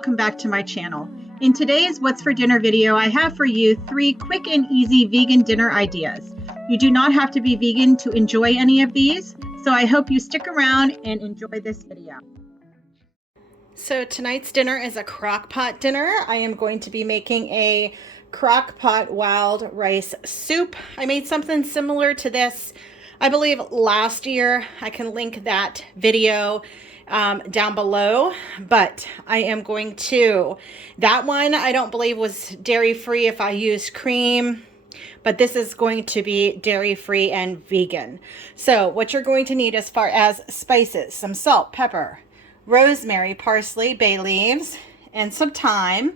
welcome back to my channel. In today's What's for Dinner video, I have for you 3 quick and easy vegan dinner ideas. You do not have to be vegan to enjoy any of these, so I hope you stick around and enjoy this video. So tonight's dinner is a crock pot dinner. I am going to be making a crock pot wild rice soup. I made something similar to this, I believe last year. I can link that video down below, but I am going to, that one I don't believe was dairy free if I used cream, but this is going to be dairy free and vegan. So what you're going to need as far as spices: some salt, pepper, rosemary, parsley, bay leaves, and some thyme.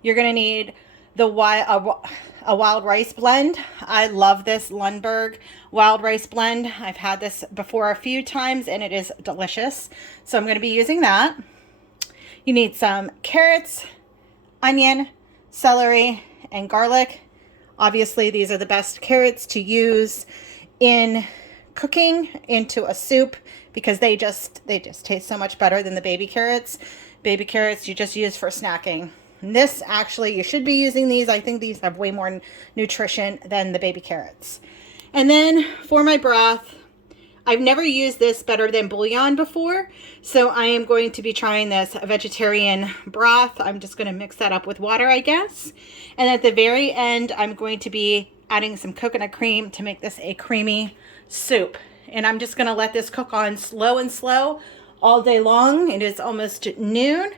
You're going to need a wild rice blend. I love this Lundberg wild rice blend. I've had this before a few times and it is delicious. So I'm going to be using that. You need some carrots, onion, celery, and garlic. Obviously, these are the best carrots to use in cooking into a soup because they just taste so much better than the baby carrots. Baby carrots you just use for snacking. And this, actually, you should be using these. I think these have way more nutrition than the baby carrots. And then for my broth, I've never used this better than bouillon before, so I am going to be trying this vegetarian broth. I'm just going to mix that up with water, I guess. And at the very end, I'm going to be adding some coconut cream to make this a creamy soup. And I'm just going to let this cook on slow and slow all day long. It is almost noon.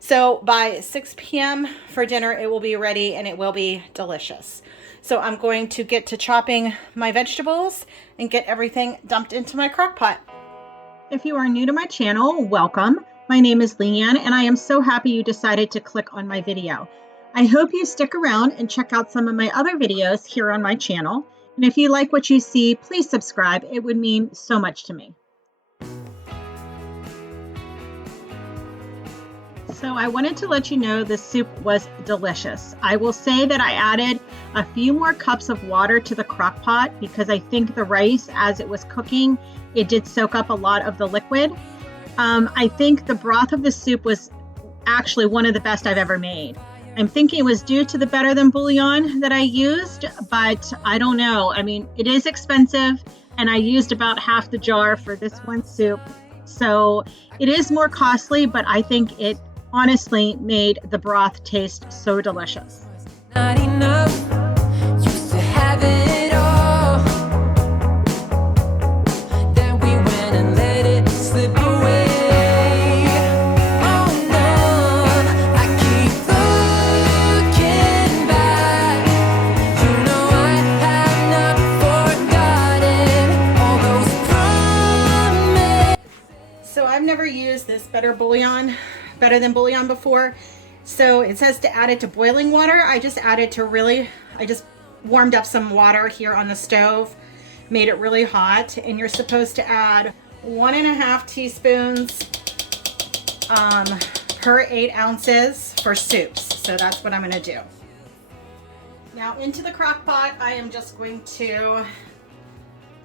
So by 6 p.m. for dinner, it will be ready and it will be delicious. So I'm going to get to chopping my vegetables and get everything dumped into my crock pot. If you are new to my channel, welcome. My name is Leanne and I am so happy you decided to click on my video. I hope you stick around and check out some of my other videos here on my channel. And if you like what you see, please subscribe. It would mean so much to me. So I wanted to let you know the soup was delicious. I will say that I added a few more cups of water to the crock pot because I think the rice, as it was cooking, it did soak up a lot of the liquid. I think the broth of the soup was actually one of the best I've ever made. I'm thinking it was due to the better than bouillon that I used, but I don't know. I mean, it is expensive and I used about half the jar for this one soup. So it is more costly, but I think it honestly made the broth taste so delicious. Not enough, used to have it all. Then we went and let it slip away. Oh no, I keep looking back. You know I have not forgotten all those promises. So I've never used this better than bouillon before. So it says to add it to boiling water. I just warmed up some water here on the stove, made it really hot, and you're supposed to add 1.5 teaspoons per 8 ounces for soups. So that's what I'm going to do. Now into the crock pot, I am just going to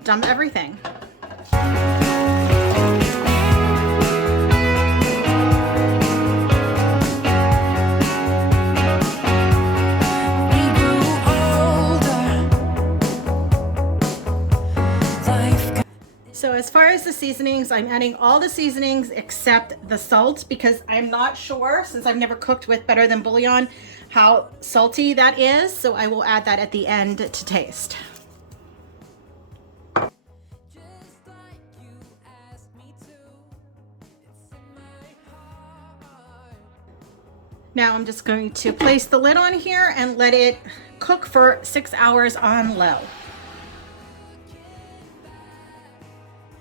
dump everything. So as far as the seasonings, I'm adding all the seasonings except the salt because I'm not sure, since I've never cooked with better than bouillon, how salty that is. So I will add that at the end to taste. Now I'm just going to place the lid on here and let it cook for 6 hours on low.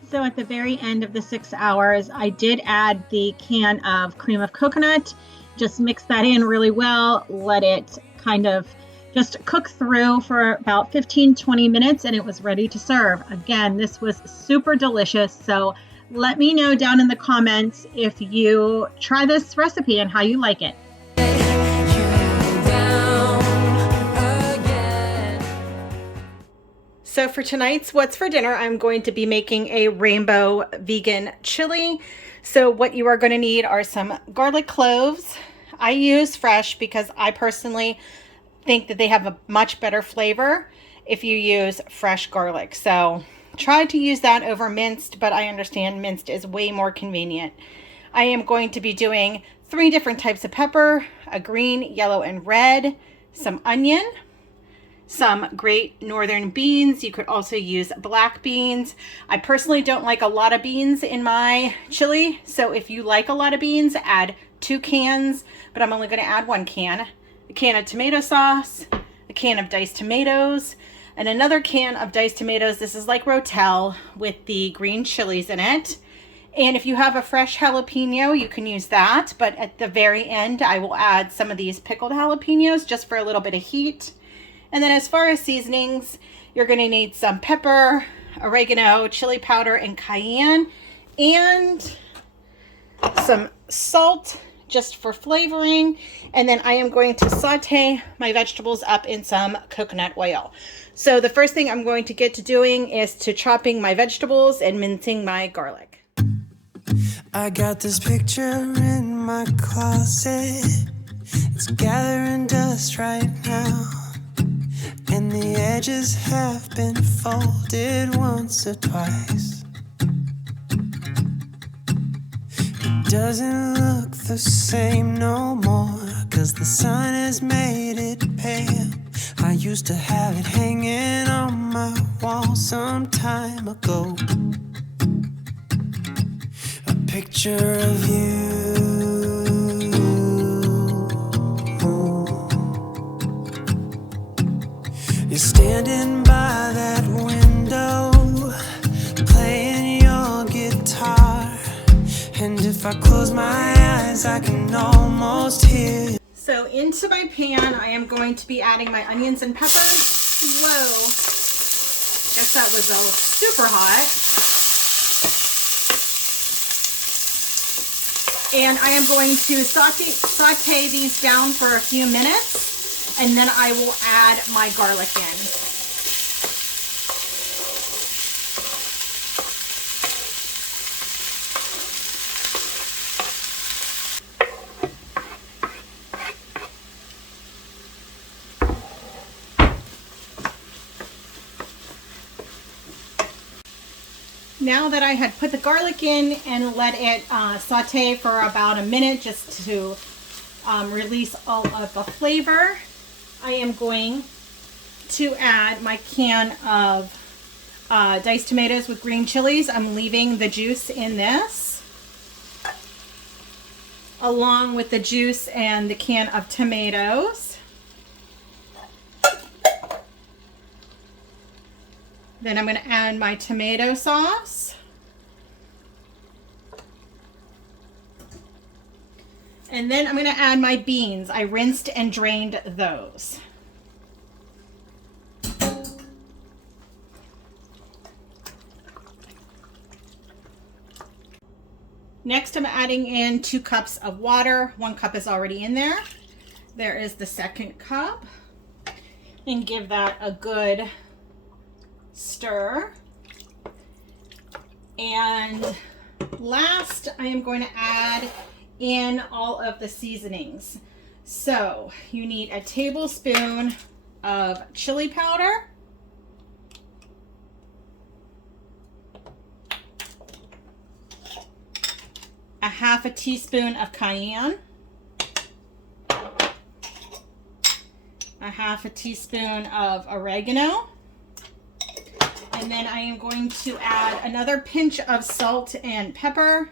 So at the very end of the 6 hours, I did add the can of cream of coconut. Just mix that in really well. Let it kind of just cook through for about 15-20 minutes and it was ready to serve. Again, this was super delicious. So let me know down in the comments if you try this recipe and how you like it. So for tonight's What's for Dinner, I'm going to be making a rainbow vegan chili. So what you are going to need are some garlic cloves. I use fresh because I personally think that they have a much better flavor if you use fresh garlic. So try to use that over minced, but I understand minced is way more convenient. I am going to be doing 3 different types of pepper, a green, yellow, and red, some onion, some Great Northern beans. You could also use black beans. I personally don't like a lot of beans in my chili, so if you like a lot of beans, add 2 cans, but I'm only going to add 1 can. A can of tomato sauce, a can of diced tomatoes, and another can of diced tomatoes. This is like Rotel with the green chilies in it. And if you have a fresh jalapeno, you can use that, but at the very end, I will add some of these pickled jalapenos just for a little bit of heat. And then as far as seasonings, you're going to need some pepper, oregano, chili powder, and cayenne, and some salt just for flavoring. And then I am going to saute my vegetables up in some coconut oil. So the first thing I'm going to get to doing is to chopping my vegetables and mincing my garlic. I got this picture in my closet. It's gathering dust right now, and the edges have been folded once or twice. It doesn't look the same no more, 'cause the sun has made it pale. I used to have it hanging on my wall some time ago. A picture of you. You're standing by that window, playing your guitar, and if I close my eyes, I can almost hear you. So into my pan, I am going to be adding my onions and peppers. Whoa, guess that was super hot. And I am going to saute these down for a few minutes, and then I will add my garlic in. Now that I had put the garlic in and let it saute for about a minute just to release all of the flavor, I am going to add my can of diced tomatoes with green chilies. I'm leaving the juice in this, along with the juice and the can of tomatoes. Then I'm going to add my tomato sauce. And then I'm going to add my beans. I rinsed and drained those. Next, I'm adding in 2 cups of water. 1 cup is already in there. There is the second cup. And give that a good stir. And last, I am going to add in all of the seasonings. So you need a tablespoon of chili powder, a half a teaspoon of cayenne, a half a teaspoon of oregano, and then I am going to add another pinch of salt and pepper.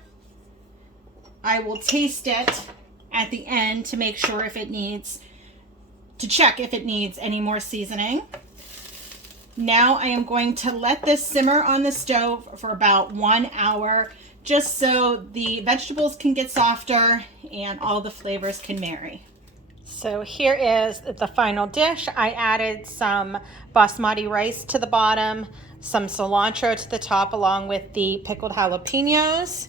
I will taste it at the end to make sure if it needs, to check if it needs any more seasoning. Now I am going to let this simmer on the stove for about 1 hour, just so the vegetables can get softer and all the flavors can marry. So here is the final dish. I added some basmati rice to the bottom, some cilantro to the top, along with the pickled jalapenos.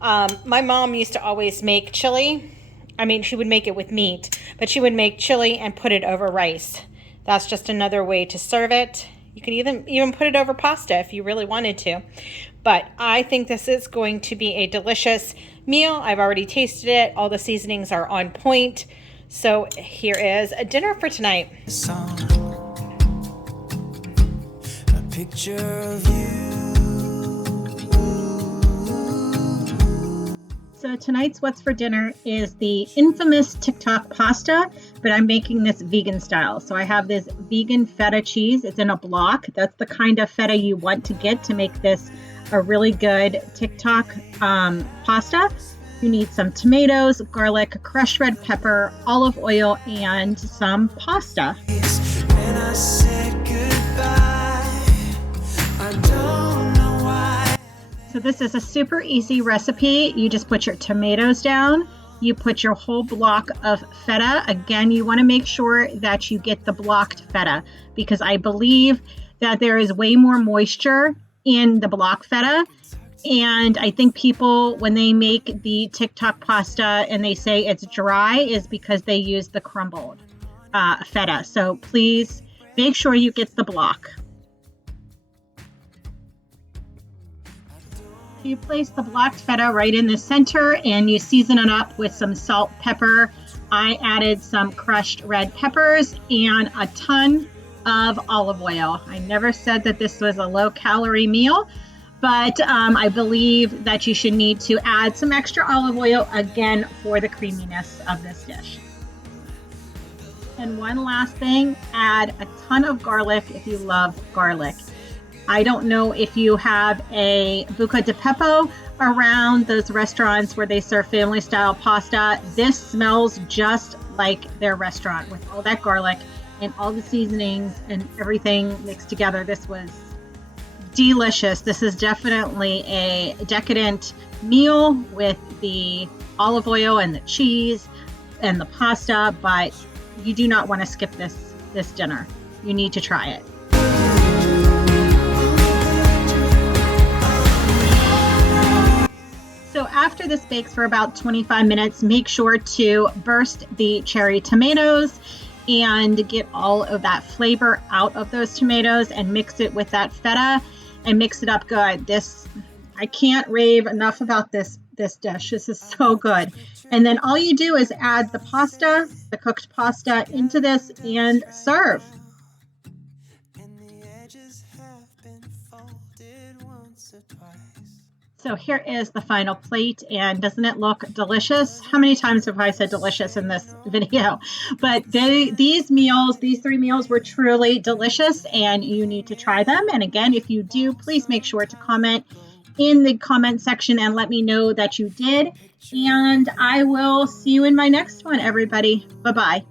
My mom used to always make chili. I mean, she would make it with meat, but she would make chili and put it over rice. That's just another way to serve it. You can even put it over pasta if you really wanted to. But I think this is going to be a delicious meal. I've already tasted it. All the seasonings are on point. So here is a dinner for tonight. A picture of you. So tonight's what's for dinner is the infamous Tik Tok pasta, but I'm making this vegan style. So I have this vegan feta cheese. It's in a block. That's the kind of feta you want to get to make this a really good Tik Tok pasta. You need some tomatoes, garlic, crushed red pepper, olive oil, and some pasta. When I said goodbye, I don't know why. So this is a super easy recipe. You just put your tomatoes down. You put your whole block of feta. Again, you want to make sure that you get the blocked feta because I believe that there is way more moisture in the block feta. And I think people, when they make the Tik Tok pasta and they say it's dry, is because they use the crumbled feta. So please make sure you get the block. You place the blocked feta right in the center and you season it up with some salt, pepper. I added some crushed red peppers and a ton of olive oil. I never said that this was a low-calorie meal, but I believe that you should need to add some extra olive oil again for the creaminess of this dish. And one last thing, add a ton of garlic if you love garlic. I don't know if you have a buca di pepo around those restaurants where they serve family style pasta. This smells just like their restaurant with all that garlic and all the seasonings and everything mixed together. This was delicious. This is definitely a decadent meal with the olive oil and the cheese and the pasta, but you do not want to skip this dinner. You need to try it. So after this bakes for about 25 minutes, make sure to burst the cherry tomatoes and get all of that flavor out of those tomatoes and mix it with that feta and mix it up good. I can't rave enough about this dish. This is so good. And then all you do is add the pasta, the cooked pasta, into this and serve. And the edges have been folded once or twice. So here is the final plate, and doesn't it look delicious? How many times have I said delicious in this video? But these three meals were truly delicious, and you need to try them. And again, if you do, please make sure to comment in the comment section and let me know that you did. And I will see you in my next one, everybody. Bye-bye.